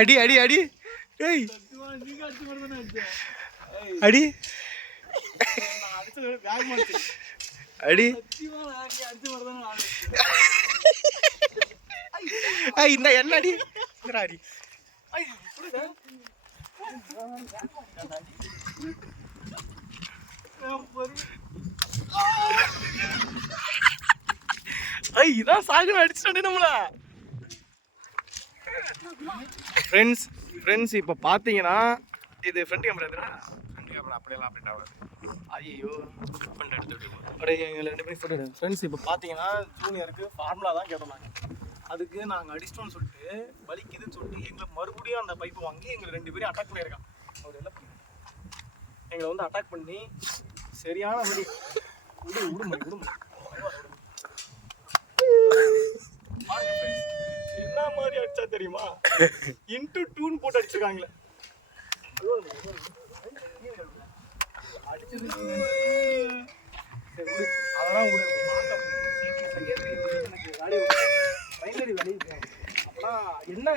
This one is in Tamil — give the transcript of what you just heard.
அடி அடி அடி ஏய் அடி அடி இந்த என்ன அடி அடி இதான் சாகு அடிச்சுட்டு நம்மள ஃப்ரெண்ட்ஸ் இப்போ பார்த்தீங்கன்னா இது ஃப்ரண்ட் கேமரா அப்படியெல்லாம் அப்டேட் ஆகாது. ஐயோ அப்படியே எங்களை 2 பேரும் ஃபோட்டோ எடுங்க. ஃப்ரெண்ட்ஸ் இப்போ பார்த்தீங்கன்னா ஜூனியருக்கு ஃபார்முலா தான் கேட்டோம். அதுக்கு நாங்கள் அடிச்சிட்டோம்னு சொல்லிட்டு வலிக்குதுன்னு சொல்லிட்டு எங்களை மறுபடியும் அந்த பைப்பை வாங்கி எங்களை 2 பேரையும் அட்டாக் பண்ணியிருக்கான். அவர் என்ன பண்ணி எங்களை வந்து அட்டாக் பண்ணி சரியான வழி என்ன மாதிரி அடிச்சா தெரியுமா? இன்ட்டு 2ன்னு போட்டு அடிச்சிருக்காங்களே. அடிச்சது அதெல்லாம் என்ன